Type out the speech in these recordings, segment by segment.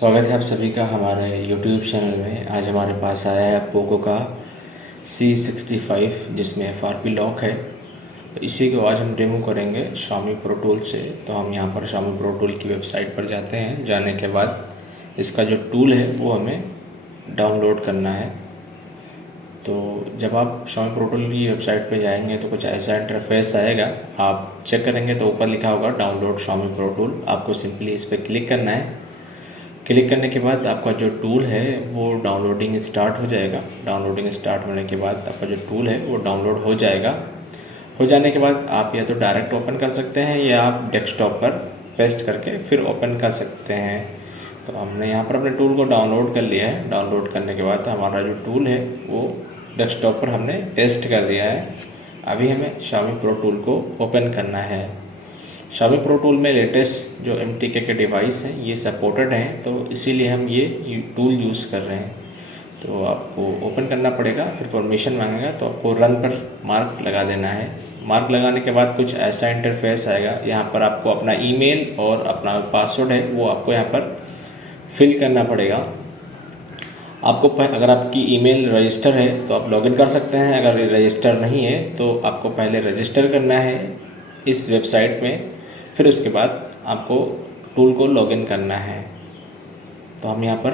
स्वागत है आप सभी का हमारे YouTube चैनल में। आज हमारे पास आया है पोको का C65 जिसमें FRP लॉक है। तो इसी को आज हम डेमो करेंगे Xiaomi Pro Tool से। तो हम यहाँ पर Xiaomi Pro Tool की वेबसाइट पर जाते हैं। जाने के बाद इसका जो टूल है वो हमें डाउनलोड करना है। तो जब आप Xiaomi Pro Tool की वेबसाइट पर जाएंगे तो कुछ ऐसा इंटरफेस आएगा। आप चेक करेंगे तो ऊपर लिखा होगा डाउनलोड Xiaomi Pro Tool। आपको सिंपली इस पर क्लिक करना है। क्लिक करने के बाद आपका जो टूल है वो डाउनलोडिंग स्टार्ट हो जाएगा। डाउनलोडिंग स्टार्ट होने के बाद आपका जो टूल है वो डाउनलोड हो जाएगा। हो जाने के बाद आप या तो डायरेक्ट ओपन कर सकते हैं या आप डेस्कटॉप पर पेस्ट करके फिर ओपन कर सकते हैं। तो हमने यहाँ पर अपने टूल को डाउनलोड कर लिया है। डाउनलोड करने के बाद हमारा जो टूल है वो डेस्कटॉप पर हमने पेस्ट कर दिया है। अभी हमें Xiaomi Pro Tool को ओपन करना है। Xiaomi Pro Tool में लेटेस्ट जो MTK के डिवाइस हैं ये सपोर्टेड हैं, तो इसीलिए हम ये टूल यूज़ कर रहे हैं। तो आपको ओपन करना पड़ेगा, फिर परमिशन मांगेगा तो आपको रन पर मार्क लगा देना है। मार्क लगाने के बाद कुछ ऐसा इंटरफेस आएगा। यहाँ पर आपको अपना ईमेल और अपना पासवर्ड है वो आपको यहाँ पर फिल करना पड़ेगा। आपको अगर आपकी ईमेल रजिस्टर है तो आप लॉगिन कर सकते हैं। अगर रजिस्टर नहीं है तो आपको पहले रजिस्टर करना है इस वेबसाइट में, फिर उसके बाद आपको टूल को लॉगिन करना है। तो हम यहाँ पर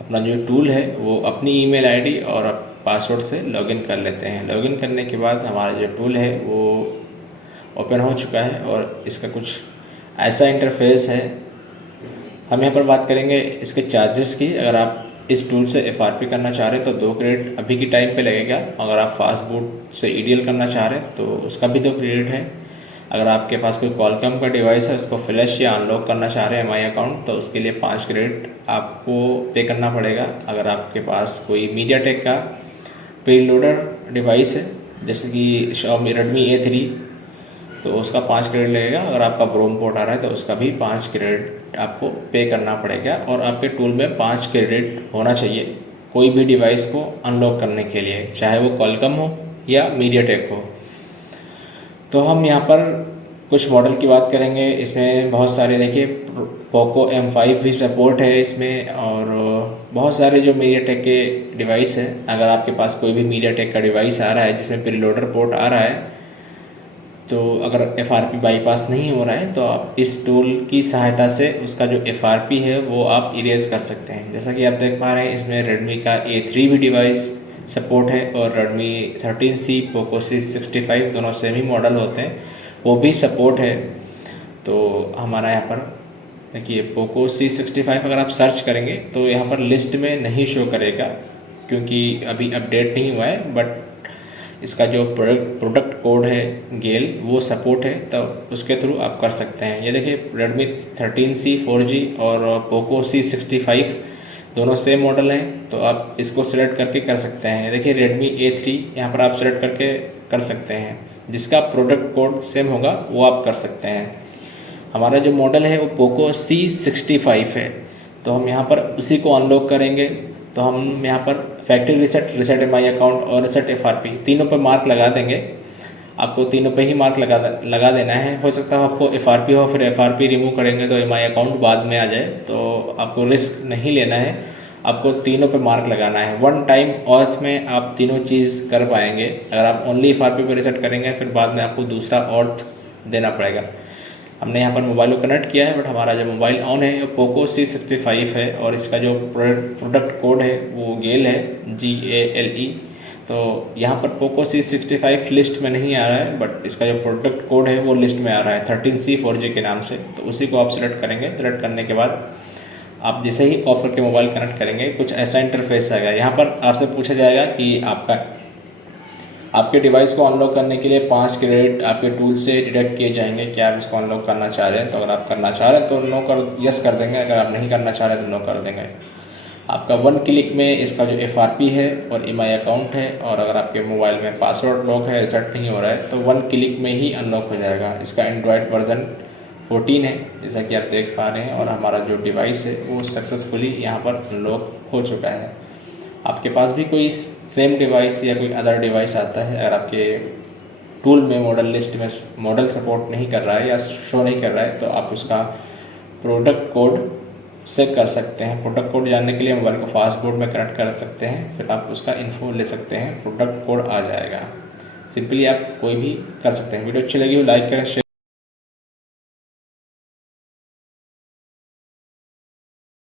अपना जो टूल है वो अपनी ईमेल आईडी और पासवर्ड से लॉगिन कर लेते हैं। लॉगिन करने के बाद हमारा जो टूल है वो ओपन हो चुका है और इसका कुछ ऐसा इंटरफेस है। हम यहाँ पर बात करेंगे इसके चार्जेस की। अगर आप इस टूल से FRP करना चाह रहे हैं तो 2 क्रेडिट अभी की टाइम पे लगेगा। अगर आप फास्ट बूट से EDL करना चाह रहे हैं तो उसका भी 2 क्रेडिट है। अगर आपके पास कोई कॉलकॉम का डिवाइस है उसको फ्लैश या अनलॉक करना चाह रहे हैं MI अकाउंट तो उसके लिए 5 क्रेडिट आपको पे करना पड़ेगा। अगर आपके पास कोई मीडियाटेक का प्रीलोडर डिवाइस है जैसे कि Xiaomi Redmi A3 तो उसका 5 क्रेडिट लगेगा। अगर आपका ब्रोम पोर्ट आ रहा है तो उसका भी 5 क्रेडिट आपको पे करना पड़ेगा। और आपके टूल में 5 क्रेडिट होना चाहिए कोई भी डिवाइस को अनलॉक करने के लिए, चाहे वो कॉलकॉम हो या मीडियाटेक हो। तो हम यहाँ पर कुछ मॉडल की बात करेंगे। इसमें बहुत सारे देखिए पोको M5 भी सपोर्ट है इसमें, और बहुत सारे जो मीडियाटेक के डिवाइस हैं। अगर आपके पास कोई भी मीडियाटेक का डिवाइस आ रहा है जिसमें प्रीलोडर पोर्ट आ रहा है तो अगर FRP बाईपास नहीं हो रहा है तो आप इस टूल की सहायता से उसका जो FRP है वो आप इरेज कर सकते हैं। जैसा कि आप देख पा रहे हैं इसमें Redmi का A3 भी डिवाइस सपोर्ट है और Redmi 13C पोको C65 दोनों सेम ही मॉडल होते हैं वो भी सपोर्ट है। तो हमारा यहाँ पर देखिए पोको C65 अगर आप सर्च करेंगे तो यहाँ पर लिस्ट में नहीं शो करेगा क्योंकि अभी अपडेट नहीं हुआ है, बट इसका जो प्रोडक्ट कोड है गेल वो सपोर्ट है, तब उसके थ्रू आप कर सकते हैं। ये देखिए Redmi 13C 4G और पोको C65 दोनों सेम मॉडल हैं तो आप इसको सिलेक्ट करके कर सकते हैं। देखिए Redmi A3 यहाँ पर आप सिलेक्ट करके कर सकते हैं। जिसका प्रोडक्ट कोड सेम होगा वो आप कर सकते हैं। हमारा जो मॉडल है वो पोको C65 है तो हम यहाँ पर उसी को अनलॉक करेंगे। तो हम यहाँ पर फैक्ट्री रीसेट MI अकाउंट और रीसेट FRP तीनों पर मार्क लगा देंगे। आपको तीनों पे ही मार्क लगा देना है। हो सकता है आपको FRP हो फिर FRP रिमूव करेंगे तो MI अकाउंट बाद में आ जाए, तो आपको रिस्क नहीं लेना है। आपको तीनों पे मार्क लगाना है। 1 टाइम ऑर्थ में आप तीनों चीज़ कर पाएंगे। अगर आप ओनली FRP पे रीसेट करेंगे फिर बाद में आपको दूसरा ऑर्थ देना पड़ेगा। हमने यहाँ पर मोबाइल को कनेक्ट किया है, बट हमारा जो मोबाइल ऑन है वो पोको C65 है और इसका जो प्रोडक्ट कोड है वो गेल है GALE। तो यहाँ पर पोको C65 लिस्ट में नहीं आ रहा है, बट इसका जो प्रोडक्ट कोड है वो लिस्ट में आ रहा है 13C 4G के नाम से। तो उसी को आप सिलेक्ट करेंगे। सिलेक्ट करने के बाद आप जैसे ही ऑफ करके मोबाइल कनेक्ट करेंगे कुछ ऐसा इंटरफेस आएगा। यहाँ पर आपसे पूछा जाएगा कि आपके डिवाइस को अनलॉक करने के लिए 5 क्रेडिट आपके टूल से डिडक्ट किए जाएंगे। क्या आप इसको अनलॉक करना चाह रहे हैं? तो अगर आप करना चाह रहे हैं तो यस कर देंगे। अगर आप नहीं करना चाह रहे हैं तो नो कर देंगे। आपका 1 क्लिक में इसका जो FRP है और MI अकाउंट है, और अगर आपके मोबाइल में पासवर्ड लॉक है, रीसेट नहीं हो रहा है तो 1 क्लिक में ही अनलॉक हो जाएगा। इसका एंड्रॉयड वर्जन 14 है जैसा कि आप देख पा रहे हैं, और हमारा जो डिवाइस है वो सक्सेसफुली यहाँ पर अनलॉक हो चुका है। आपके पास भी कोई सेम डिवाइस या कोई अदर डिवाइस आता है, अगर आपके टूल में मॉडल लिस्ट में मॉडल सपोर्ट नहीं कर रहा है या शो नहीं कर रहा है तो आप उसका प्रोडक्ट कोड से कर सकते हैं। प्रोडक्ट कोड जानने के लिए मोबाइल को फास्ट बोर्ड में कनेक्ट कर सकते हैं, फिर आप उसका इन्फो ले सकते हैं, प्रोडक्ट कोड आ जाएगा। सिंपली आप कोई भी कर सकते हैं। वीडियो अच्छी लगी हो लाइक करें, शेयर